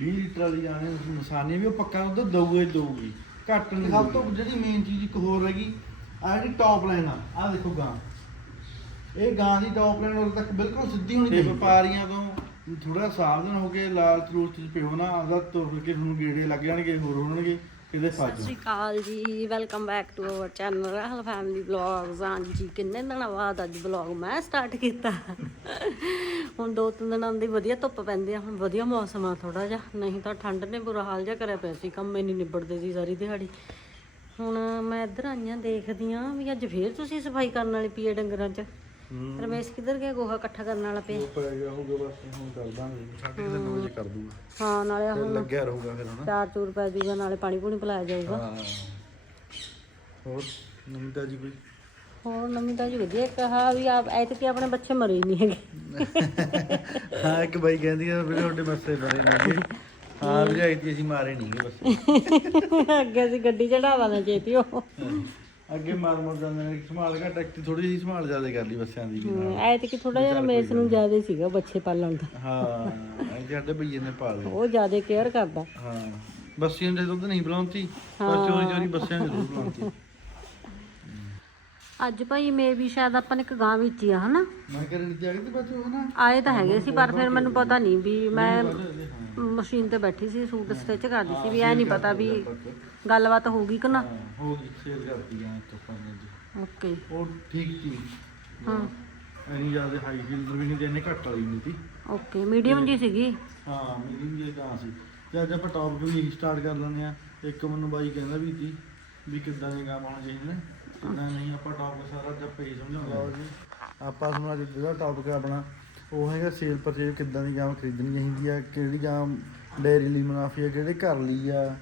20 litre ਵਾਲੀ ਆਣੇ ਨਸਾਨੀ ਵੀ ਉਹ ਪੱਕਾ ਦੁੱਧ ਦਊਗੇ ਦਊਗੀ ਘੱਟ ਨਹੀਂ ਸਭ ਤੋਂ ਜਿਹੜੀ ਮੇਨ ਚੀਜ਼ ਇੱਕ ਹੋਰ ਹੈਗੀ ਆ ਜਿਹੜੀ ਟੌਪ ਲਾਈਨ ਆ ਆ ਦੇਖੋ ਗਾਂ। ਇਹ ਗਾਂ ਦੀ ਟੌਪ ਲਾਈਨ ਉਦੋਂ ਤੱਕ ਬਿਲਕੁਲ ਸਿੱਧੀ ਹੋਣੀ ਚਾਹੀਦੀ। ਵਪਾਰੀਆਂ ਤੋਂ ਥੋੜਾ ਸਾਵਧਾਨ ਹੋ ਕੇ ਲਾਲ ਤਰੂਸ ਚ ਪਿਓ ਨਾ ਆਦਾ ਤੁਰ ਕੇ ਤੁਹਾਨੂੰ ਗੇੜੇ ਲੱਗ ਜਾਣਗੇ ਹੋਰ ਹੋਣਗੇ। ਕਿਤੇ ਸਤਿ ਸ਼੍ਰੀ ਅਕਾਲ ਜੀ welcome back to our channel Rahil family vlogs ਹਾਂਜੀ ਕਿੰਨੇ ਦਿਨਾਂ ਬਾਅਦ ਅੱਜ ਵਲੌਗ ਮੈਂ ਸਟਾਰਟ ਕੀਤਾ। ਹੁਣ ਦੋ ਤਿੰਨ ਦਿਨਾਂ ਦੀ ਵਧੀਆ ਧੁੱਪ ਪੈਂਦੀ ਆ, ਹੁਣ ਵਧੀਆ ਮੌਸਮ ਆ ਥੋੜਾ ਜਿਹਾ। ਨਹੀਂ ਤਾਂ ਠੰਡ ਨੇ ਬੁਰਾ ਹਾਲ ਜਿਹਾ ਕਰਿਆ ਪਿਆ ਸੀ, ਕੰਮ ਹੀ ਨਹੀਂ ਨਿਬੜਦੇ ਸੀ ਸਾਰੀ ਦਿਹਾੜੀ। ਹੁਣ ਮੈਂ ਇੱਧਰ ਆਈਆਂ ਦੇਖਦੀ ਆ ਵੀ ਅੱਜ ਫੇਰ ਤੁਸੀਂ ਸਫ਼ਾਈ ਕਰਨ ਵਾਲੀ ਪੀਏ ਡੰਗਰਾਂ 'ਚ। ਰਮੇਸ਼ ਕਿੱਧਰ ਗਿਆ ਗੋਹਾ ਇਕੱਠਾ ਕਰਨ ਵਾਲਾ ਪਿਆ? ਪੈ ਗਿਆ ਹੋਊਗਾ ਬਸ ਹੁਣ ਕਰ ਦਾਂਗੇ। ਸਾਢੇ ਕੁ ਤਿੰਨ ਵਜੇ ਕਰ ਦੂਗਾ। ਹਾਂ ਨਾਲੇ ਫਿਰ ਹੁਣ ਲੱਗਿਆ ਰਹੂਗਾ ਫਿਰ ਹਨਾ? ਚਾਰ ਚੂਰ ਪੈ ਜੂਗਾ ਨਾਲੇ ਪਾਣੀ ਪੂਣੀ ਪਿਲਾਇਆ ਜਾਊਗਾ। ਹਾਂ। ਹੋਰ ਨਮਿਤਾ ਜੀ ਕੋਈ? ਹੋਰ ਨਵੀਂ ਤਾਂ ਜੀ ਵਧੀਆ ਕਹਾ ਵੀ ਆਪ ਐਤਕੀ ਆਪਣੇ ਬੱਚੇ ਮਰੇ ਨਹੀਂ ਹੈਗੇ। ਹਾਂ ਇੱਕ ਬਾਈ ਕਹਿੰਦੀ ਆ ਵੀ ਤੁਹਾਡੇ ਮੱਸੇ ਬਰੇ ਨਹੀਂ ਹਾਂ ਵੀ ਆਈ ਤੀ ਅਸੀਂ ਮਾਰੇ ਨਹੀਂ ਬਸ ਅੱਗੇ ਅਸੀਂ ਗੱਡੀ ਚੜਾਵਾ ਨਾ ਚੇਤੀ ਉਹ। ਅੱਗੇ ਮਾਰ ਮਾਰ ਜਾਂਦੇ ਨੇ ਸੰਭਾਲ ਘੱਟ ਐਕਟੀ ਥੋੜੀ ਜਿਹੀ ਸੰਭਾਲ ਜ਼ਿਆਦਾ ਕਰ ਲਈ ਬੱਸਿਆਂ ਦੀ ਵੀ ਨਾਲ। ਐਤਕੀ ਥੋੜਾ ਜਿਹਾ ਰਮੇਸ਼ ਨੂੰ ਜ਼ਿਆਦਾ ਸੀਗਾ ਬੱਚੇ ਪਾਲਣ ਦਾ। ਹਾਂ ਇਹ ਸਾਡੇ ਭਈਏ ਨੇ ਪਾਲ ਲਏ। ਉਹ ਜ਼ਿਆਦਾ ਕੇਅਰ ਕਰਦਾ। ਹਾਂ ਬੱਸੀਆਂ ਦੇ ਦੁੱਧ ਨਹੀਂ ਬੁਲਾਉਂਦੀ ਪਰ ਚੋਰੀ ਚੋਰੀ ਬੱਸਿਆਂ ਦੇ ਦੁੱਧ ਬੁਲਾਉਂਦੀ ਅੱਜ ਭਾਈ ਮੇ ਵੀ ਸ਼ਾਇਦ ਆਪਾਂ ਨੇ ਇੱਕ ਗਾਂ ਵੇਚੀ ਆ ਹਨਾ? ਮੈਂ ਕਰਨ ਤੇ ਆ ਗਈ ਤੇ ਬੱਚੋ ਹਨਾ ਆਏ ਤਾਂ ਹੈਗੇ ਸੀ ਪਰ ਫਿਰ ਮੈਨੂੰ ਪਤਾ ਨਹੀਂ ਵੀ ਮੈਂ ਮਸ਼ੀਨ ਤੇ ਬੈਠੀ ਸੀ ਸੂਟ ਸਟਿਚ ਕਰਦੀ ਸੀ ਵੀ ਐ ਨਹੀਂ ਪਤਾ ਵੀ ਗੱਲਬਾਤ ਹੋਊਗੀ ਕਿ ਨਾ। ਹਾਂ ਗਈ ਸੇਲ ਕਰਤੀ ਆ ਤੋਂ ਪੰਜ ਦੀ ਓਕੇ। ਉਹ ਠੀਕ ਸੀ। ਹਾਂ। ਐਨੀ ਜ਼ਿਆਦਾ ਹਾਈ ਫੀਲਡਰ ਵੀ ਨਹੀਂ ਤੇ ਇੰਨੇ ਘੱਟ ਵਾਲੀ ਨਹੀਂ ਸੀ। ਓਕੇ ਮੀਡੀਅਮ ਜੀ ਸੀਗੀ? ਹਾਂ ਮੀਟਿੰਗ ਜੇ ਤਾਂ ਸੀ। ਤੇ ਅੱਜ ਆਪਾਂ ਟੌਪ ਹੀ ਸਟਾਰਟ ਕਰ ਲੈਂਦੇ ਆ ਇੱਕ ਮੈਨੂੰ ਬਾਈ ਕਹਿੰਦਾ ਵੀ ਸੀ ਵੀ ਕਿੱਦਾਂ ਦੇ ਕੰਮ ਆਉਣੇ ਚਾਹੀਦੇ ਨੇ। ਕਿੱਦਾਂ ਨਹੀਂ ਆਪਾਂ ਟੌਪ ਸਾਰਾ ਜਦ ਪੇਜ ਸਮਝਾਉਂਦਾ ਜੀ ਆਪਾਂ ਤੁਹਾਨੂੰ ਅੱਜ ਜਿਹੜਾ ਟੌਪਿਕ ਆਪਣਾ ਉਹ ਹੈਗਾ ਸੇਲ ਪਰਚੇਜ ਕਿੱਦਾਂ ਦੀ ਗਾਂ ਖਰੀਦਣੀ ਚਾਹੀਦੀ ਆ, ਕਿਹੜੀ ਗਾਂ ਡੇਅਰੀ ਲਈ ਮੁਨਾਫੀ ਆ, ਕਿਹੜੇ ਘਰ ਲਈ ਆ,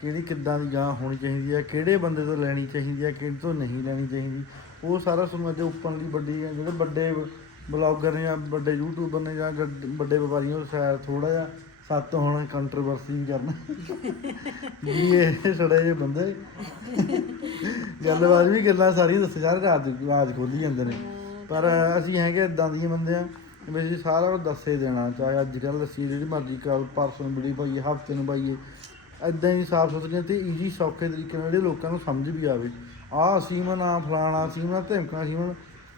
ਕਿਹੜੀ ਕਿੱਦਾਂ ਦੀ ਗਾਂ ਹੋਣੀ ਚਾਹੀਦੀ ਆ, ਕਿਹੜੇ ਬੰਦੇ ਤੋਂ ਲੈਣੀ ਚਾਹੀਦੀ ਆ, ਕਿਹੜੇ ਤੋਂ ਨਹੀਂ ਲੈਣੀ ਚਾਹੀਦੀ। ਉਹ ਸਾਰਾ ਤੁਹਾਨੂੰ ਅੱਜ ਓਪਨ ਦੀ ਵੱਡੀ ਜਿਹੜੇ ਵੱਡੇ ਬਲੌਗਰ ਨੇ ਜਾਂ ਵੱਡੇ ਯੂਟਿਊਬਰ ਨੇ ਜਾਂ ਵੱਡੇ ਵਪਾਰੀਆਂ ਨੂੰ ਸ਼ਾਇਦ ਥੋੜਾ ਜਿਹਾ ਸੱਤ ਹੋਣਾ ਕੰਟਰੋਵਰਸੀ ਨਹੀਂ ਕਰਨਾ। ਵੀ ਇਹ ਸੜੇ ਜਿਹੇ ਬੰਦੇ। ਗੱਲਬਾਤ ਵੀ ਗੱਲਾਂ ਸਾਰੀਆਂ ਦੱਸ ਯਾਰ ਰਾਤ ਦੀ ਆਵਾਜ਼ ਖੋਲੀ ਜਾਂਦੇ ਨੇ। ਪਰ ਅਸੀਂ ਹੈਗੇ ਇਦਾਂ ਦੀਆਂ ਬੰਦੇ ਆ। ਵੈਸੇ ਸਾਰਾ ਕੁਝ ਦੱਸੇ ਦੇਣਾ ਚਾਹੇ ਅੱਜ ਕੱਲ੍ਹ ਲੱਸੀ ਜਿਹੜੀ ਮਰਜ਼ੀ ਕੱਲ ਪਰਸੋਂ ਬੜੀ ਪਾਈਏ ਹਫ਼ਤੇ ਨੂੰ ਪਾਈਏ ਇਦਾਂ ਹੀ ਸਾਫ਼ ਸੁਥਰੀਆਂ ਤੇ ਈਜ਼ੀ ਸੌਖੇ ਤਰੀਕੇ ਨਾਲ ਜਿਹੜੇ ਲੋਕਾਂ ਨੂੰ ਸਮਝ ਵੀ ਆਵੇ। ਆਹ ਸੀਮਨ ਆ ਫਲਾਣਾ ਸੀਮਨ ਧਮਕਾ ਸੀਮਨ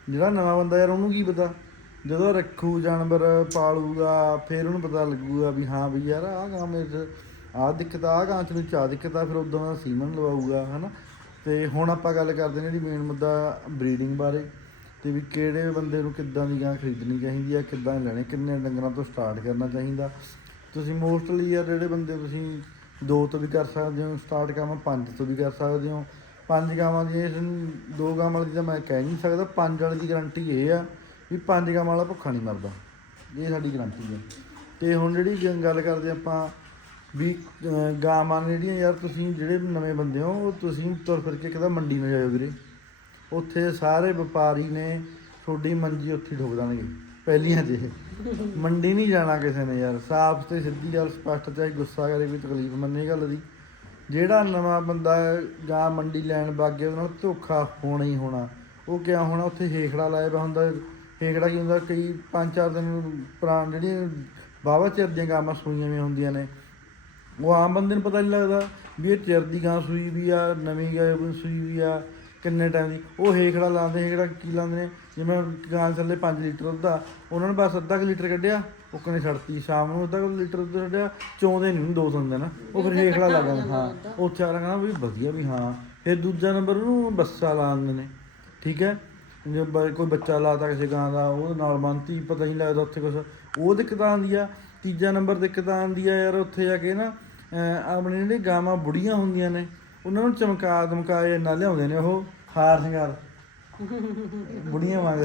ਜਿਹੜਾ ਨਵਾਂ ਬੰਦਾ ਯਾਰ ਉਹਨੂੰ ਕੀ ਪਤਾ? ਜਦੋਂ ਰੱਖੂ ਜਾਨਵਰ ਪਾਲੂਗਾ ਫਿਰ ਉਹਨੂੰ ਪਤਾ ਲੱਗੂਗਾ ਵੀ ਹਾਂ ਵੀ ਯਾਰ ਆਹ ਕੰਮ ਇਸ ਆਹ ਦਿੱਕਤ ਆ, ਆਹ ਗਾਂ ਚ ਨੂੰ ਚਾਹ ਦਿੱਕਤ ਆ ਫਿਰ ਉਦੋਂ ਦਾ ਸੀਮਨ ਲਵਾਊਗਾ ਹਨਾ? ਤੇ ਹੁਣ ਆਪਾਂ ਗੱਲ ਕਰਦੇ ਨੇ ਜਿਹੜੀ ਮੇਨ ਮੁੱਦਾ ਬਰੀਡਿੰਗ ਬਾਰੇ। ਤੇ ਵੀ ਕਿਹੜੇ ਬੰਦੇ ਨੂੰ ਕਿੱਦਾਂ ਦੀ ਗਾਂ ਖਰੀਦਣੀ ਚਾਹੀਦੀ ਆ, ਕਿੱਦਾਂ ਲੈਣੇ, ਕਿੰਨੇ ਡੰਗਰਾਂ ਤੋਂ ਸਟਾਰਟ ਕਰਨਾ ਚਾਹੀਦਾ। ਤੁਸੀਂ ਮੋਸਟਲੀ ਯਾਰ ਜਿਹੜੇ ਬੰਦੇ ਤੁਸੀਂ ਦੋ ਤੋਂ ਵੀ ਕਰ ਸਕਦੇ ਹੋ ਸਟਾਰਟ ਗਾਵਾਂ ਪੰਜ ਤੋਂ ਵੀ ਕਰ ਸਕਦੇ ਹੋ। ਪੰਜ ਗਾਵਾਂ ਦੀ ਇਸ ਦੋ ਗਾਵਾਂ ਦੀ ਤਾਂ ਮੈਂ ਕਹਿ ਨਹੀਂ ਸਕਦਾ, ਪੰਜ ਵਾਲੀ ਦੀ ਗਾਰੰਟੀ ਇਹ ਆ ਵੀ ਪੰਜ ਗਾਵਾਂ ਵਾਲਾ ਭੁੱਖਾ ਨਹੀਂ ਮਰਦਾ। ਇਹ ਸਾਡੀ ਗਾਰੰਟੀ ਹੈ ਤੇ ਹੁਣ ਜਿਹੜੀ ਗ- ਗੱਲ ਕਰਦੇ ਆਪਾਂ ਵੀ ਗਾਵਾਂ ਜਿਹੜੀਆਂ ਯਾਰ ਤੁਸੀਂ, ਜਿਹੜੇ ਨਵੇਂ ਬੰਦੇ ਹੋ, ਉਹ ਤੁਸੀਂ ਤੁਰ ਫਿਰ ਕੇ ਕਿਤੇ ਮੰਡੀ ਨਾ ਜਾਇਓ ਵੀਰੇ। ਉੱਥੇ ਸਾਰੇ ਵਪਾਰੀ ਨੇ ਤੁਹਾਡੀ ਮੰਜੀ ਉੱਥੇ ਹੀ ਠੋਕ ਦੇਣਗੇ, ਪਹਿਲੀਆਂ 'ਚ ਮੰਡੀ ਨਹੀਂ ਜਾਣਾ ਕਿਸੇ ਨੇ ਯਾਰ, ਸਾਫ਼ ਤੇ ਸਿੱਧੀ ਗੱਲ, ਸਪਸ਼ਟ ਚਾਹੇ ਗੁੱਸਾ ਕਰੇ ਕੋਈ ਤਕਲੀਫ ਮੰਨੇ ਗੱਲ ਦੀ। ਜਿਹੜਾ ਨਵਾਂ ਬੰਦਾ ਜਾਂ ਮੰਡੀ ਲੈਣ ਵਗ ਉਹਦੇ ਨਾਲ ਧੋਖਾ ਹੋਣਾ ਹੀ ਹੋਣਾ। ਉਹ ਕਿਆ ਹੋਣਾ, ਉੱਥੇ ਹੇਖੜਾ ਲਾਇਆ ਪਿਆ ਹੁੰਦਾ। ਹੇਖੜਾ ਕੀ ਹੁੰਦਾ, ਕਈ ਪੰਜ ਚਾਰ ਦਿਨ ਪੁਰਾਣ ਜਿਹੜੀਆਂ ਬਾਵਾ ਚਿਰ ਦੀਆਂ ਗਾਵਾਂ ਸੂਈਆਂ ਵੀ ਹੁੰਦੀਆਂ ਨੇ। ਉਹ ਆਮ ਬੰਦੇ ਨੂੰ ਪਤਾ ਨਹੀਂ ਲੱਗਦਾ ਵੀ ਇਹ ਚਿਰ ਦੀ ਗਾਂ ਸੂਈ ਵੀ ਆ, ਨਵੀਂ ਗਾਂ ਸੂਈ ਵੀ ਆ। ਕਿੰਨੇ ਟਾਈਮ ਦੀ? ਉਹ ਹੇਖੜਾ ਲਾਉਂਦੇ, ਹੇਖੜਾ ਕੀ ਲਾਉਂਦੇ ਨੇ? ਜਿਵੇਂ ਗਾਂ ਥੱਲੇ 5 ਲੀਟਰ ਦੁੱਧ ਆ, ਉਹਨਾਂ ਨੇ ਬਸ ਅੱਧਾ ਕੁ ਲੀਟਰ ਕੱਢਿਆ, ਉਹ ਕਨੇ ਛੱਡਤੀ। ਸ਼ਾਮ ਨੂੰ ਅੱਧਾ ਕੁ ਲੀਟਰ ਦੁੱਧ ਕੱਢਿਆ ਚੋਂਦੇ ਨਹੀਂ ਦੋ ਤਿੰਨ ਦਿਨ ਉਹ ਫਿਰ ਹੇਖੜਾ ਲਾ ਦਿੰਦੇ ਹਾਂ। ਉੱਥੇ ਆ ਕਹਿੰਦਾ ਵੀ ਵਧੀਆ ਵੀ, ਹਾਂ। ਫਿਰ ਦੂਜਾ ਨੰਬਰ ਉਹਨੂੰ ਬੱਸਾ ਲਾਉਂਦੇ ਨੇ। ਠੀਕ ਹੈ? ਜੇ ਕੋਈ ਬੱਚਾ ਲਾਤਾ ਕਿਸੇ ਗਾਂ ਦਾ, ਉਹਦੇ ਨਾਲ ਬੰਨਤੀ, ਪਤਾ ਨਹੀਂ ਲੱਗਦਾ ਉੱਥੇ ਕੁਛ। ਉਹ ਦਿੱਕਤ ਆਉਂਦੀ ਆ। ਤੀਜਾ ਨੰਬਰ ਦਿੱਕਤ ਆਉਂਦੀ ਆ ਯਾਰ, ਉੱਥੇ ਜਾ ਕੇ ਨਾ ਆਪਣੇ ਜਿਹੜੇ ਗਾਵਾਂ ਬੁੜੀਆਂ ਹੁੰਦੀਆਂ ਨੇ, ਉਹਨਾਂ ਨੂੰ ਚਮਕਾ ਦਮਕਾ ਇੰਨਾ ਲਿਆਉਂਦੇ ਨੇ ਉਹ। ਹਾਰ ਸ਼ਿੰਗਾਰ। ਬੁੜੀਆਂ ਵਾਂਗ।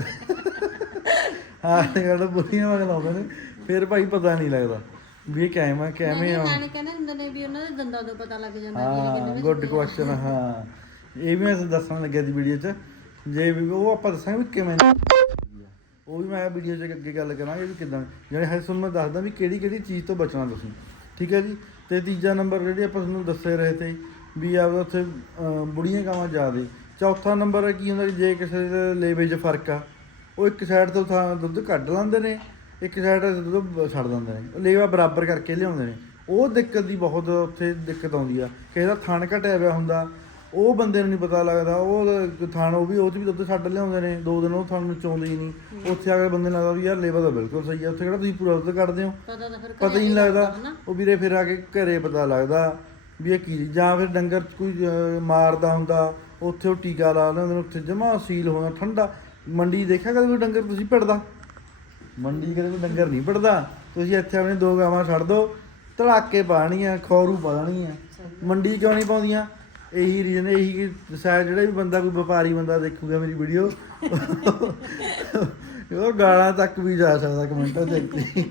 ਹਾਰ ਸ਼ਿੰਗਾਰ ਤਾਂ ਬੁੜੀਆਂ ਵਾਂਗ ਲਾਉਂਦੇ ਨੇ। ਫਿਰ ਭਾਈ ਪਤਾ ਨਹੀਂ ਲੱਗਦਾ ਵੀ ਇਹ ਕਿਵੇਂ ਆ ਕਿਵੇਂ ਆ। ਨਾਲੇ ਕਹਿੰਦੇ ਹੁੰਦੇ ਨੇ ਵੀ ਉਹਨਾਂ ਦੇ ਦੰਦਾਂ ਤੋਂ ਪਤਾ ਲੱਗ ਜਾਂਦਾ ਹਾਂ ਗੁੱਡ ਕੁਐਸਚਨ ਹਾਂ। ਇਹ ਵੀ ਮੈਂ ਤੁਹਾਨੂੰ ਦੱਸਣ ਲੱਗਿਆ ਦੀ ਵੀਡੀਓ 'ਚ। ਜੇ ਵੀ ਉਹ ਆਪਾਂ ਦੱਸਾਂਗੇ ਵੀ ਕਿਵੇਂ ਉਹ ਵੀ ਮੈਂ ਵੀਡੀਓ 'ਚ ਅੱਗੇ ਗੱਲ ਕਰਾਂਗੇ ਵੀ ਕਿਦਾਂ। ਜਿਹੜੇ ਹੈ ਤੁਹਾਨੂੰ ਮੈਂ ਦੱਸਦਾ ਵੀ ਕਿਹੜੀ ਕਿਹੜੀ ਚੀਜ਼ ਤੋਂ ਬਚਣਾ ਤੁਸੀਂ। ਠੀਕ ਹੈ ਜੀ? ਤੇ ਤੀਜਾ ਨੰਬਰ ਜਿਹੜੀ ਆਪਾਂ ਤੁਹਾਨੂੰ ਦੱਸੇ ਰਹੇ ਤੇ ਵੀ ਆਪਦਾ ਉੱਥੇ ਬੁੜੀਆਂ ਗਾਵਾਂ ਜ਼ਿਆਦੇ। ਚੌਥਾ ਨੰਬਰ ਕੀ ਹੁੰਦਾ ਕਿ ਜੇ ਕਿਸੇ ਦੇ ਲੇਵੇ 'ਚ ਫ਼ਰਕ ਆ ਉਹ ਇੱਕ ਸਾਈਡ ਤੋਂ ਥਾਂ ਦੁੱਧ ਕੱਢ ਲੈਂਦੇ ਨੇ ਇੱਕ ਸਾਈਡ ਤੋਂ ਦੁੱਧ ਛੱਡ ਦਿੰਦੇ ਨੇ ਉਹ ਲੇਵਾ ਬਰਾਬਰ ਕਰਕੇ ਲਿਆਉਂਦੇ ਨੇ। ਉਹ ਦਿੱਕਤ ਦੀ ਬਹੁਤ ਉੱਥੇ ਦਿੱਕਤ ਆਉਂਦੀ ਆ। ਕਿਸੇ ਦਾ ਥਣ ਘਟਿਆ ਹੋਇਆ ਹੁੰਦਾ ਉਹ ਬੰਦੇ ਨੂੰ ਨਹੀਂ ਪਤਾ ਲੱਗਦਾ ਉਹ ਥਣ ਉਹ ਵੀ ਉਹ 'ਚ ਵੀ ਦੁੱਧ ਛੱਡ ਲਿਆਉਂਦੇ ਨੇ ਦੋ ਦਿਨ ਉਹ ਥਣ ਨੂੰ ਚੋਂਦੇ ਹੀ ਨਹੀਂ। ਉੱਥੇ ਆ ਕੇ ਬੰਦੇ ਨੂੰ ਲੱਗਦਾ ਵੀ ਯਾਰ ਲੇਬਰ ਤਾਂ ਬਿਲਕੁਲ ਸਹੀ ਆ ਉੱਥੇ ਕਿਹੜਾ ਤੁਸੀਂ ਪੂਰਾ ਦੁੱਧ ਕੱਢਦੇ ਹੋ? ਪਤਾ ਹੀ ਨਹੀਂ ਲੱਗਦਾ। ਉਹ ਵੀਰੇ ਫਿਰ ਆ ਕੇ ਘਰੇ ਪਤਾ ਲੱਗਦਾ ਵੀ ਇਹ ਕੀ। ਜਾਂ ਫਿਰ ਡੰਗਰ 'ਚ ਕੋਈ ਮਾਰਦਾ ਹੁੰਦਾ ਉੱਥੇ ਉਹ ਟੀਕਾ ਲਾ ਲੈਂਦੇ ਨੇ ਉੱਥੇ ਜਮਾ ਸੀਲ ਹੋਣਾ ਠੰਡਾ। ਮੰਡੀ ਦੇਖਿਆ ਕਦੇ ਕੋਈ ਡੰਗਰ ਤੁਸੀਂ ਭਿੜਦਾ? ਮੰਡੀ ਕਦੇ ਕੋਈ ਡੰਗਰ ਨਹੀਂ ਭਿੜਦਾ। ਤੁਸੀਂ ਇੱਥੇ ਆਪਣੇ ਦੋ ਗਾਵਾਂ ਛੱਡ ਦੋ ਧੜਾਕੇ ਪਾਣੀਆਂ ਖੌਰੂ ਪਾਣੀਆਂ। ਮੰਡੀ ਕਿਉਂ ਨਹੀਂ ਪਾਉਂਦੀਆਂ? ਇਹੀ ਰੀਜ਼ਨ ਇਹੀ ਕਿ ਸ਼ਾਇਦ ਜਿਹੜਾ ਵੀ ਬੰਦਾ ਕੋਈ ਵਪਾਰੀ ਬੰਦਾ ਦੇਖੂਗਾ ਮੇਰੀ ਵੀਡੀਓ ਉਹ ਗਾਲਾਂ ਤੱਕ ਵੀ ਜਾ ਸਕਦਾ ਕਮੈਂਟਾਂ ਦੇ ਉੱਤੇ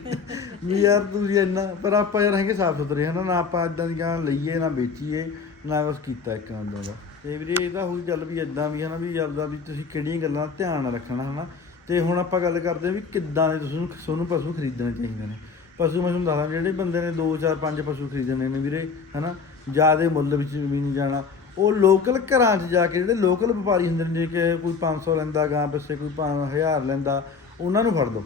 ਵੀ ਯਾਰ ਤੁਸੀਂ ਇੰਨਾ ਪਰ ਆਪਾਂ ਯਾਰ ਹੈਗੇ ਸਾਫ਼ ਸੁਥਰੇ ਹਨਾ? ਨਾ ਆਪਾਂ ਇਦਾਂ ਦੀਆਂ ਲਈਏ ਨਾ ਵੇਚੀਏ ਨਾ ਕੁਛ ਕੀਤਾ ਇੱਕ ਅੰਦਰ ਦਾ। ਤੇ ਵੀਰੇ ਇਹਦਾ ਹੋਈ ਗੱਲ ਵੀ ਇਦਾਂ ਵੀ ਹਨਾ ਵੀ ਆਪਦਾ ਵੀ ਤੁਸੀਂ ਕਿਹੜੀਆਂ ਗੱਲਾਂ ਦਾ ਧਿਆਨ ਰੱਖਣਾ, ਹਨਾ? ਤੇ ਹੁਣ ਆਪਾਂ ਗੱਲ ਕਰਦੇ ਹਾਂ ਵੀ ਕਿੱਦਾਂ ਦੇ ਤੁਸੀਂ ਤੁਹਾਨੂੰ ਪਸ਼ੂ ਖਰੀਦਣੇ ਚਾਹੀਦੇ ਨੇ। ਪਸ਼ੂ, ਮੈਂ ਤੁਹਾਨੂੰ ਦੱਸਦਾ, ਜਿਹੜੇ ਬੰਦੇ ਨੇ 2 4 5 ਪਸ਼ੂ ਖਰੀਦਣੇ ਨੇ ਵੀਰੇ, ਹਨਾ? ਜ਼ਿਆਦਾ ਮੁੱਲ ਵਿੱਚ ਵੀ ਨਹੀਂ ਜਾਣਾ। ਉਹ ਲੋਕਲ ਘਰਾਂ 'ਚ ਜਾ ਕੇ ਜਿਹੜੇ ਲੋਕਲ ਵਪਾਰੀ ਹੁੰਦੇ ਨੇ, ਜੇ ਕਿ ਕੋਈ 500 ਲੈਂਦਾ, ਗਾਂ ਪਿੱਛੇ ਕੋਈ 1000 ਲੈਂਦਾ, ਉਹਨਾਂ ਨੂੰ ਫੜ ਲਓ।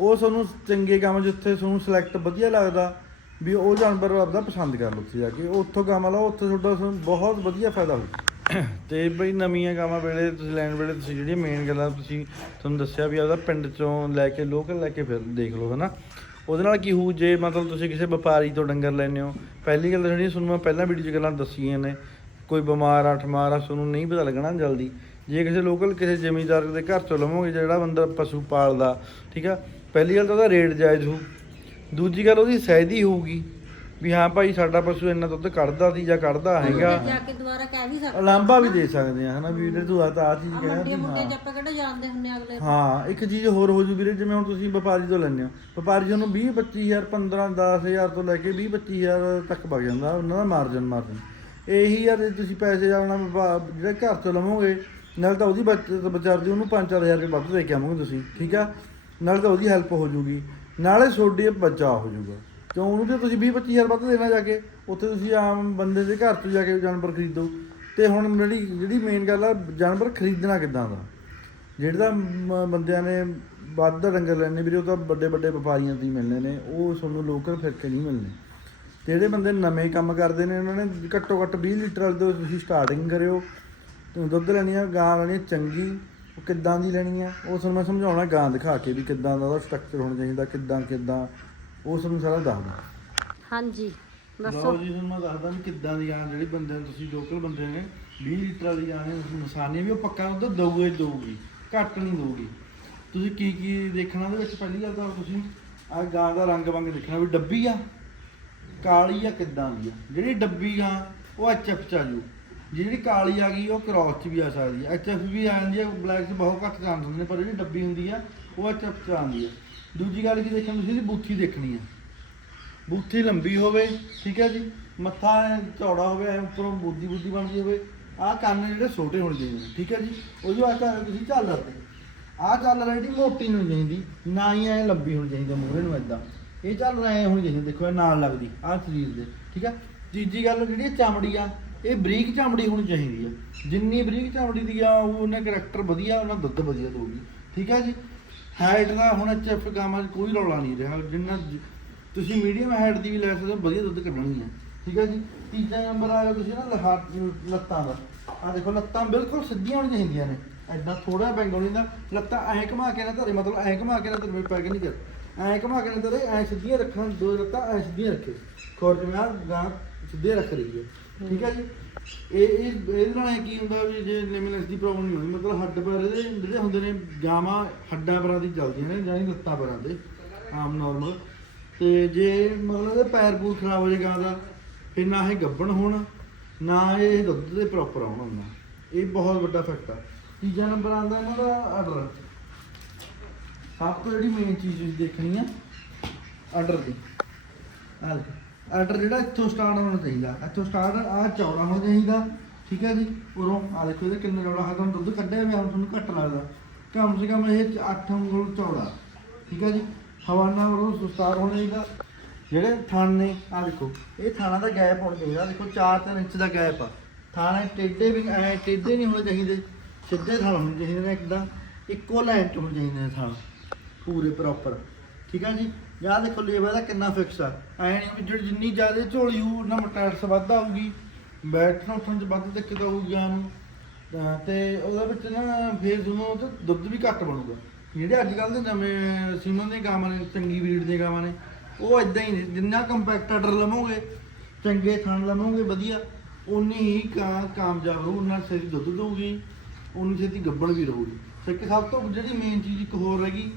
ਉਹ ਤੁਹਾਨੂੰ ਚੰਗੇ ਕੰਮ ਜਿੱਥੇ ਤੁਹਾਨੂੰ ਸਿਲੈਕਟ ਵਧੀਆ ਲੱਗਦਾ। ਵੀ ਉਹ ਜਾਨਵਰ ਆਪਦਾ ਪਸੰਦ ਕਰ ਲਓ ਉੱਥੇ ਜਾ ਕੇ। ਉੱਥੋਂ ਗਾਵਾਂ ਲਓ ਉੱਥੇ ਤੁਹਾਡਾ ਤੁਹਾਨੂੰ ਬਹੁਤ ਵਧੀਆ ਫਾਇਦਾ ਹੋਊ। ਤੇ ਬਈ ਨਵੀਆਂ ਗਾਵਾਂ ਵੇਲੇ ਤੁਸੀਂ ਲੈਣ ਵੇਲੇ ਤੁਸੀਂ ਜਿਹੜੀਆਂ ਮੇਨ ਗੱਲਾਂ ਤੁਸੀਂ ਤੁਹਾਨੂੰ ਦੱਸਿਆ ਵੀ ਆਪਦਾ ਪਿੰਡ ਚੋਂ ਲੈ ਕੇ ਲੋਕਲ ਲੈ ਕੇ ਫਿਰ ਦੇਖ ਲਓ, ਹਨਾ? ਉਹਦੇ ਨਾਲ ਕੀ ਹੋਊ, ਜੇ ਮਤਲਬ ਤੁਸੀਂ ਕਿਸੇ ਵਪਾਰੀ ਤੋਂ ਡੰਗਰ ਲੈਂਦੇ ਹੋ, ਪਹਿਲੀ ਗੱਲ ਜਿਹੜੀ ਤੁਹਾਨੂੰ ਮੈਂ ਪਹਿਲਾਂ ਵੀਡੀਓ 'ਚ ਗੱਲਾਂ ਦੱਸੀਆਂ ਨੇ, ਕੋਈ ਬਿਮਾਰ ਆ ਠਮਾਰ ਆ, ਤੁਹਾਨੂੰ ਨਹੀਂ ਪਤਾ ਲੱਗਣਾ ਜਲਦੀ। ਜੇ ਕਿਸੇ ਲੋਕਲ ਕਿਸੇ ਜ਼ਮੀਂਦਾਰ ਦੇ ਘਰ ਚੋਂ ਲਵੋਗੇ, ਜਿਹੜਾ ਬੰਦਾ ਪਸ਼ੂ ਪਾਲਦਾ, ਠੀਕ ਆ? ਪਹਿਲੀ ਗੱਲ ਤਾਂ ਉਹਦਾ ਰੇਟ ਜਾਇਜ਼ ਹੋਊ। ਦੂਜੀ ਗੱਲ ਉਹਦੀ ਸਹਿਦੀ ਹੋਊਗੀ ਵੀ ਹਾਂ ਭਾਈ ਸਾਡਾ ਪਸ਼ੂ ਇੰਨਾ ਦੁੱਧ ਕੱਢਦਾ ਸੀ ਜਾਂ ਕੱਢਦਾ ਹੈਗਾ। ਜਾ ਕੇ ਦੁਬਾਰਾ ਕਹਿ ਵੀ ਸਕਦੇ ਲਾਂਬਾ ਵੀ ਦੇ ਸਕਦੇ ਆ ਹਨਾ ਵੀ ਵੀਰੇ ਤੂੰ ਆ ਤਾਂ ਆ ਚੀਜ਼ ਆ ਕਹਿਆ ਮੰਡੀਆਂ ਵੀ ਮੁੰਡੇ ਹਾਂ। ਜੱਪੇ ਕਿਹੜਾ ਜਾਣਦੇ ਹੁੰਨੇ ਅਗਲੇ? ਹਾਂ ਇੱਕ ਚੀਜ਼ ਹੋਰ ਹੋ ਜੂ ਵੀਰੇ ਜਿਵੇਂ ਹੁਣ ਤੁਸੀਂ ਵਪਾਰੀ ਤੋਂ ਲੈਂਦੇ ਹੋ। ਵਪਾਰੀ ਤੁਹਾਨੂੰ 20 25000 15 10000 ਤੋਂ ਲੈ ਕੇ 20 25000 ਤੱਕ ਵਗ ਜਾਂਦਾ ਉਹਨਾਂ ਦਾ ਮਾਰਜਨ ਮਾਰਜਨ ਇਹੀ ਯਾਰ ਜੇ ਤੁਸੀਂ ਪੈਸੇ ਆਪਣਾ ਜਿਹੜੇ ਘਰ ਤੋਂ ਲਵੋਗੇ ਨਾਲ ਤਾਂ ਉਹਦੀ ਬਚਤ ਵਿਚਾਰਦੀ ਉਹਨੂੰ 5-4000 ਰੁਪਏ ਵੱਧ ਦੇ ਕੇ ਆਵੋਗੇ ਤੁਸੀਂ ਠੀਕ ਆ? ਨਾਲ ਤਾਂ ਉਹਦੀ ਹੈਲਪ ਹੋ ਜੂਗੀ। ਨਾਲੇ ਤੁਹਾਡੇ ਬਚਾਅ ਹੋ ਜੂਗਾ ਕਿਉਂ? ਉਹਨੂੰ ਜੇ ਤੁਸੀਂ 20-25000 ਵੱਧ ਦੇਣਾ ਜਾ ਕੇ, ਉੱਥੇ ਤੁਸੀਂ ਆਮ ਬੰਦੇ ਦੇ ਘਰ ਤੋਂ ਜਾ ਕੇ ਜਾਨਵਰ ਖਰੀਦੋ। ਤੇ ਹੁਣ ਜਿਹੜੀ ਜਿਹੜੀ ਮੇਨ ਗੱਲ ਆ, ਜਾਨਵਰ ਖਰੀਦਣਾ ਕਿੱਦਾਂ ਦਾ? ਜਿਹੜੇ ਤਾਂ ਬੰਦਿਆਂ ਨੇ ਵੱਧ ਦਾ ਡੰਗਰ ਲੈਣੇ ਵੀਰੇ ਉਹ ਤਾਂ ਵੱਡੇ ਵੱਡੇ ਵਪਾਰੀਆਂ ਤੋਂ ਹੀ ਮਿਲਣੇ ਨੇ। ਉਹ ਤੁਹਾਨੂੰ ਲੋਕਲ ਫਿਰ ਕੇ ਨਹੀਂ ਮਿਲਣੇ। ਤੇ ਜਿਹੜੇ ਬੰਦੇ ਨਵੇਂ ਕੰਮ ਕਰਦੇ ਨੇ, ਉਹਨਾਂ ਨੇ ਘੱਟੋ ਘੱਟ 20 ਲੀਟਰ ਵਾਲੇ ਤੋਂ ਤੁਸੀਂ ਸਟਾਰਟਿੰਗ ਕਰਿਓ। ਦੁੱਧ ਲੈਣੀ ਆ, ਗਾਂ ਲੈਣੀ ਚੰਗੀ। ਉਹ ਕਿੱਦਾਂ ਦੀ ਲੈਣੀ ਆ? ਉਹ ਤੁਹਾਨੂੰ ਮੈਂ ਸਮਝਾਉਣਾ ਗਾਂ ਦਿਖਾ ਕੇ ਵੀ ਕਿੱਦਾਂ ਦਾ ਉਹਦਾ ਸਟਰਕਚਰ ਹੋਣਾ ਚਾਹੀਦਾ ਕਿੱਦਾਂ ਕਿੱਦਾਂ। ਉਹ ਤੁਹਾਨੂੰ ਸਾਰਾ ਦੱਸਦਾ ਹਾਂਜੀ ਦੱਸੋ। ਲਓ ਜੀ ਤੁਹਾਨੂੰ ਮੈਂ ਦੱਸਦਾ ਵੀ ਕਿੱਦਾਂ ਦੀ ਗਾਂ ਜਿਹੜੀ ਬੰਦੇ ਨੂੰ ਤੁਸੀਂ ਲੋਕਲ ਬੰਦੇ ਨੇ 20 ਲੀਟਰ ਵਾਲੀ ਗਾਂ ਨੇ ਨਸਾਨੀ ਵੀ ਉਹ ਪੱਕਾ ਦੁੱਧ ਦਊਗੇ ਹੀ ਦਊਗੀ ਘੱਟ ਨਹੀਂ ਦਊਗੀ। ਤੁਸੀਂ ਕੀ ਕੀ ਦੇਖਣਾ ਉਹਦੇ ਵਿੱਚ ਪਹਿਲੀ ਗੱਲ ਤਾਂ ਤੁਸੀਂ ਆ ਗਾਂ ਦਾ ਰੰਗ ਬੰਗ ਦੇਖਣਾ ਵੀ ਡੱਬੀ ਆ ਕਾਲੀ ਆ ਕਿੱਦਾਂ ਦੀ ਆ। ਜਿਹੜੀ ਡੱਬੀ ਗਾਂ ਉਹ ਐਚਐਫ ਚ ਆ ਜੂ। ਜਿਹੜੀ ਕਾਲੀ ਆ ਗਈ, ਉਹ ਕ੍ਰਾਸ ਚ ਵੀ ਆ ਸਕਦੀ ਹੈ ਐਚਐਫ ਵੀ ਆ ਜਾਂਦੀ ਹੈ ਬਲੈਕ ਚ ਬਹੁਤ ਘੱਟ ਚਾਂਸ ਹੁੰਦੇ ਨੇ, ਪਰ ਜਿਹੜੀ ਡੱਬੀ ਹੁੰਦੀ ਆ, ਉਹ ਐਚਐਫ ਚ ਆਉਂਦੀ ਹੈ ਦੂਜੀ ਗੱਲ ਕੀ ਦੇਖਣੀ ਤੁਸੀਂ, ਇਹਦੀ ਬੂਥੀ ਦੇਖਣੀ ਹੈ ਬੂਥੀ ਲੰਬੀ ਹੋਵੇ, ਠੀਕ ਹੈ ਜੀ? ਮੱਥਾ ਐਂ ਚੌੜਾ ਹੋਵੇ, ਐਂ ਉੱਪਰੋਂ ਬੁੱਧੀ ਬੁੱਧੀ ਬਣਦੀ ਹੋਵੇ, ਆਹ ਕੰਨ ਜਿਹੜੇ ਛੋਟੇ ਹੋਣੇ ਚਾਹੀਦੇ ਨੇ, ਠੀਕ ਹੈ ਜੀ? ਉਹ ਜੋ ਆਹ ਤੁਸੀਂ ਝਾਲਰ ਤੇ ਆਹ ਚੱਲ ਰਹੀ ਮੋਟੀ ਨਹੀਂ ਹੋਣੀ ਚਾਹੀਦੀ, ਨਾ ਹੀ ਐ ਲੰਬੀ ਹੋਣੀ ਚਾਹੀਦੀ ਮੂਹਰੇ ਨੂੰ ਐਦਾਂ ਇਹ ਝਾਲਰ ਐ ਹੋਣੀ ਚਾਹੀਦੀ ਦੇਖੋ, ਇਹ ਨਾਲ ਲੱਗਦੀ, ਆਹ ਸਰੀਰ ਦੇ, ਠੀਕ ਹੈ ਤੀਜੀ ਗੱਲ ਜਿਹੜੀ ਚਮੜੀ ਆ ਇਹ ਬਰੀਕ ਚਮੜੀ ਹੋਣੀ ਚਾਹੀਦੀ ਹੈ ਜਿੰਨੀ ਬਰੀਕ ਚਮੜੀ ਦੀ ਆ, ਉਹ ਉਹਨੇ ਕਰੈਕਟਰ ਵਧੀਆ, ਉਹਨਾਂ ਦੁੱਧ ਵਧੀਆ ਦਊਗੀ। ਠੀਕ ਹੈ ਜੀ? ਹਾਈਟ ਦਾ ਹੁਣ ਐਚਐਫ ਗਾਵਾਂ 'ਚ ਕੋਈ ਰੌਲਾ ਨਹੀਂ ਰਿਹਾ। ਜਿੰਨਾ ਤੁਸੀਂ ਮੀਡੀਅਮ ਹਾਈਟ ਦੀ ਵੀ ਲੈ ਸਕਦੇ ਹੋ, ਵਧੀਆ ਦੁੱਧ ਕੱਢਣੀ ਹੈ ਠੀਕ ਹੈ ਜੀ? ਤੀਜਾ ਨੰਬਰ ਆ ਗਿਆ ਤੁਸੀਂ ਨਾ ਲਹਾ ਲੱਤਾਂ ਦਾ। ਆ ਦੇਖੋ, ਲੱਤਾਂ ਬਿਲਕੁਲ ਸਿੱਧੀਆਂ ਹੋਣੀਆਂ ਚਾਹੀਦੀਆਂ ਨੇ। ਐਦਾਂ ਥੋੜਾ ਬੈਂਗ ਹੋਣੀ ਦਾ ਲੱਤਾਂ ਐਂ ਘੁਮਾ ਕੇ ਨਾ ਧਰੇ, ਮਤਲਬ ਐਂ ਘੁਮਾ ਕੇ ਨਾ ਧਰੇ, ਪੈ ਕੇ ਨਹੀਂ ਕਰ ਐਂ ਘੁਮਾ ਕੇ ਨਾ ਧਰੇ, ਐਂ ਸਿੱਧੀਆਂ ਰੱਖਣ, ਦੋ ਲੱਤਾਂ ਐਂ ਸਿੱਧੀਆਂ ਰੱਖੇ। ਖੋਰ ਜਿਵੇਂ ਆ ਗਾਂ ਸਿੱਧੇ ਰੱਖ ਰਹੀ ਹੈ ਠੀਕ ਹੈ ਜੀ? ਇਹ ਇਹ ਇਹਦੇ ਨਾਲ ਇਹ ਕੀ ਹੁੰਦਾ ਵੀ ਜੇ ਲਿਮਿਨਸ ਦੀ ਪ੍ਰੋਬਲਮ ਨਹੀਂ ਹੁੰਦੀ, ਮਤਲਬ ਹੱਡ ਪੈਰ ਇਹਦੇ ਜਿਹੜੇ ਹੁੰਦੇ ਨੇ, ਗਾਵਾਂ ਹੱਡਾਂ ਪੈਰਾਂ ਦੀ ਚੱਲਦੀਆਂ ਨੇ ਜਾਨੀ ਲੱਤਾਂ ਪੈਰਾਂ ਦੇ ਆਮ ਨਾਰਮਲ ਤੇ ਜੇ ਮਤਲਬ ਇਹਦੇ ਪੈਰ ਪੂਰ ਖਰਾਬ ਹੋ ਜਾਏ ਗਾਂ ਦਾ, ਫਿਰ ਨਾ ਇਹ ਗੱਬਣ ਹੋਣ, ਨਾ ਇਹ ਦੁੱਧ ਦੇ ਪ੍ਰੋਪਰ ਆਉਣ ਹੁੰਦਾ ਇਹ ਬਹੁਤ ਵੱਡਾ ਫੈਕਟ ਆ। ਤੀਜਾ ਨੰਬਰ ਆਉਂਦਾ ਇਹਨਾਂ ਦਾ ਆਰਡਰ ਸਭ ਤੋਂ ਜਿਹੜੀ ਮੇਨ ਚੀਜ਼ ਤੁਸੀਂ ਦੇਖਣੀ ਆ ਆਰਡਰ ਦੀ। ਆਹ ਆਰਡਰ ਜਿਹੜਾ ਇੱਥੋਂ ਸਟਾਰਟ ਹੋਣਾ ਚਾਹੀਦਾ। ਇੱਥੋਂ ਸਟਾਰਟ ਆ ਚੌੜਾ ਹੋਣਾ ਚਾਹੀਦਾ, ਠੀਕ ਹੈ ਜੀ? ਉਰੋਂ ਆ ਦੇਖੋ ਇਹਦਾ ਕਿੰਨਾ ਚੌੜਾ ਹੈ ਤੁਹਾਨੂੰ ਦੁੱਧ ਕੱਢਿਆ ਵੀ ਹੁਣ ਤੁਹਾਨੂੰ ਘੱਟ ਲੱਗਦਾ। ਕਮ ਸੇ ਕਮ ਇਹ 8 ਉਂਗਲ ਚੌੜਾ ਠੀਕ ਹੈ ਜੀ? ਹਵਾਨਾ ਉਰੋਂ ਸੁਸਤਾਰ ਹੋਣਾ ਚਾਹੀਦਾ। ਜਿਹੜੇ ਥਣ ਨੇ, ਆ ਦੇਖੋ, ਇਹ ਥਾਣਾ ਦਾ ਗੈਪ ਹੋਣਾ ਚਾਹੀਦਾ। ਦੇਖੋ 4-3 ਇੰਚ ਦਾ ਗੈਪ ਆ। ਥਾਣੇ ਟੇਢੇ ਵੀ, ਐ ਟੇਢੇ ਨਹੀਂ ਹੋਣੇ ਚਾਹੀਦੇ। ਸਿੱਧੇ ਥਣ ਹੋਣੇ ਚਾਹੀਦੇ ਨੇ ਇੱਕਦਮ ਇੱਕੋ ਲਾਈਨ 'ਚ ਹੋਣੇ ਚਾਹੀਦੇ ਨੇ ਥਾਣਾ ਪੂਰੇ ਪ੍ਰੋਪਰ ਠੀਕ ਹੈ ਜੀ? ਯਾਰ ਦੇਖੋ ਲੇਬਰ ਦਾ ਕਿੰਨਾ ਫਿਕਸ ਆ। ਐ ਨਹੀਂ ਵੀ ਜਿਹੜੀ ਜਿੰਨੀ ਜ਼ਿਆਦਾ ਝੋਲੀ ਹੋਊ, ਉਹਨਾਂ ਮਟੈਰਸ ਵੱਧ ਆਊਗੀ, ਬੈਠਣ ਉੱਠਣ 'ਚ ਵੱਧ ਦਿੱਕਤ ਆਊਗੀ ਆ ਨੂੰ। ਤੇ ਉਹਦੇ ਵਿੱਚ ਨਾ ਫੇਰ ਤੁਹਾਨੂੰ ਉਹ ਦੁੱਧ ਵੀ ਘੱਟ ਬਣੂਗਾ। ਜਿਹੜੇ ਅੱਜ ਕੱਲ ਦੇ ਨਵੇਂ ਸੀਮਨ ਦੇ ਗਾਵਾਂ ਨੇ, ਚੰਗੀ ਬਰੀਡ ਦੇ ਗਾਵਾਂ ਨੇ, ਉਹ ਇਦਾਂ ਹੀ ਨੇ। ਜਿੰਨਾ ਕੰਪੈਕਟ ਆਰਡਰ ਲਵੋਗੇ, ਚੰਗੇ ਥਣ ਲਵੋਗੇ, ਵਧੀਆ ਉਨੀ ਹੀ ਕਾਂ, ਕਾਮਯਾਬ ਰਹੂ, ਉਹਨਾਂ ਛੇਤੀ ਦੁੱਧ ਦਊਗੀ ਉਨੀ ਛੇਤੀ ਗੱਬਣ ਵੀ ਰਹੂਗੀ। ਤੇ ਇੱਕ ਸਭ ਤੋਂ ਜਿਹੜੀ ਮੇਨ ਚੀਜ਼ ਇੱਕ ਹੋਰ ਹੈਗੀ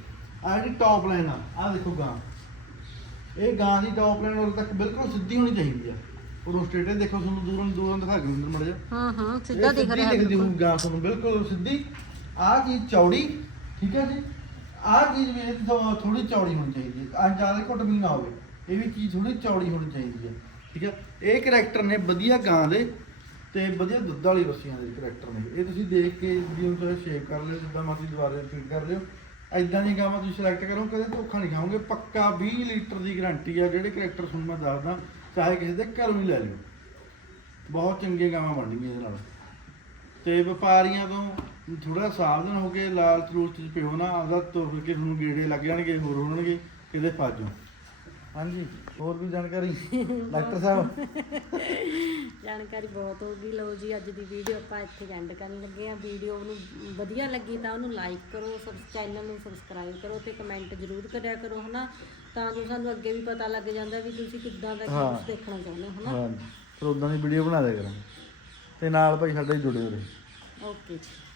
ਆ ਜਿਹੜੀ ਟੌਪ ਲਾਈਨ ਆ ਆ ਦੇਖੋ ਗਾਂ। ਇਹ ਗਾਂ ਦੀ ਟੌਪ ਲਾਈਨ ਉਦੋਂ ਤੱਕ ਬਿਲਕੁਲ ਸਿੱਧੀ ਹੋਣੀ ਚਾਹੀਦੀ ਆ। ਉਦੋਂ ਸਟੇਟੇ ਦੇਖੋ ਤੁਹਾਨੂੰ ਦੂਰੋਂ ਦੂਰੋਂ ਦਿਖਾ ਕੇ ਅੰਦਰ ਮੜ ਜਾ ਹਾਂ ਹਾਂ ਸਿੱਧਾ ਦਿਖ ਰਿਹਾ ਬਿਲਕੁਲ। ਹੋਊ ਗਾਂ ਤੁਹਾਨੂੰ ਬਿਲਕੁਲ ਸਿੱਧੀ। ਆਹ ਚੀਜ਼ ਚੌੜੀ ਠੀਕ ਹੈ ਜੀ? ਆਹ ਚੀਜ਼ ਵੀ ਥੋੜੀ ਚੌੜੀ ਹੋਣੀ ਚਾਹੀਦੀ ਹੈ। ਆ ਜ਼ਿਆਦਾ ਘੁੱਟ ਵੀ ਨਾ ਹੋਵੇ। ਇਹ ਵੀ ਚੀਜ਼ ਥੋੜੀ ਚੌੜੀ ਹੋਣੀ ਚਾਹੀਦੀ ਹੈ ਠੀਕ ਹੈ? ਇਹ ਕਰੈਕਟਰ ਨੇ ਵਧੀਆ ਗਾਂ ਦੇ ਤੇ ਵਧੀਆ ਦੁੱਧ ਵਾਲੀ ਰੱਸੀਆਂ ਦੇ ਕਰੈਕਟਰ ਨੇ। ਇਹ ਤੁਸੀਂ ਦੇਖ ਕੇ ਵੀਡੀਓ ਚਾਹੇ ਸ਼ੇਅਰ ਕਰ ਲਿਓ ਜਿੱਦਾਂ ਮਰਜ਼ੀ ਦੁਬਾਰਾ ਰਿਪੀਟ ਕਰ ਲਿਓ। ਐਦਾਂ ਦੀਆਂ ਗਾਵਾਂ ਤੁਸੀਂ ਸਿਲੈਕਟ ਕਰੋ, ਕਦੇ ਧੋਖਾ ਨਹੀਂ ਖਾਓਗੇ। ਪੱਕਾ 20 ਲੀਟਰ ਦੀ ਗਾਰੰਟੀ ਆ, ਜਿਹੜੇ ਕਰੈਕਟਰ ਤੁਹਾਨੂੰ ਮੈਂ ਦੱਸਦਾ, ਚਾਹੇ ਕਿਸੇ ਦੇ ਘਰੋਂ ਹੀ ਲੈ ਲਿਓ। ਬਹੁਤ ਚੰਗੀਆਂ ਗਾਵਾਂ ਬਣਨਗੀਆਂ ਇਹਦੇ ਨਾਲ। ਤੇ ਵਪਾਰੀਆਂ ਤੋਂ ਥੋੜਾ ਸਾਵਧਾਨ ਹੋ ਕੇ ਲਾਲ ਚਲੂਚ ਚ ਪਿਓ ਨਾ ਆਦਾ ਤੁਰ ਕੇ ਤੁਹਾਨੂੰ ਗੇੜੇ ਲੱਗ ਜਾਣਗੇ, ਹੋਰ ਹੋਣਗੇ, ਕਿਤੇ ਫਾਜੋ ਹਾਂਜੀ ਹੋਰ ਵੀ ਜਾਣਕਾਰੀ? ਡਾਕਟਰ ਸਾਹਿਬ? ਜਾਣਕਾਰੀ ਬਹੁਤ ਹੋ ਗਈ। ਲਓ ਜੀ ਅੱਜ ਦੀ ਵੀਡੀਓ ਆਪਾਂ ਇੱਥੇ ਐਂਡ ਕਰਨ ਲੱਗੇ ਆ ਵੀਡੀਓ ਨੂੰ ਵਧੀਆ ਲੱਗੀ ਤਾਂ ਉਹਨੂੰ ਲਾਈਕ ਕਰੋ ਸਬ ਚੈਨਲ ਨੂੰ ਸਬਸਕ੍ਰਾਈਬ ਕਰੋ ਤੇ ਕਮੈਂਟ ਜ਼ਰੂਰ ਕਰਿਆ ਕਰੋ ਹਨਾ? ਤਾਂ ਜੋ ਸਾਨੂੰ ਅੱਗੇ ਵੀ ਪਤਾ ਲੱਗ ਜਾਂਦਾ ਵੀ ਤੁਸੀਂ ਕਿੱਦਾਂ ਦਾ। ਕੁਝ ਦੇਖਣਾ ਚਾਹੁੰਦੇ ਹੋ ਹਨਾ? ਹਾਂ ਫਿਰ ਉਦਾਂ ਦੀ ਵੀਡੀਓ ਬਣਾ ਦਿਆ ਕਰਾਂਗੇ। ਤੇ ਨਾਲ ਭਾਈ ਸਾਡੇ ਜੁੜੇ ਰਹੋ ਓਕੇ ਜੀ।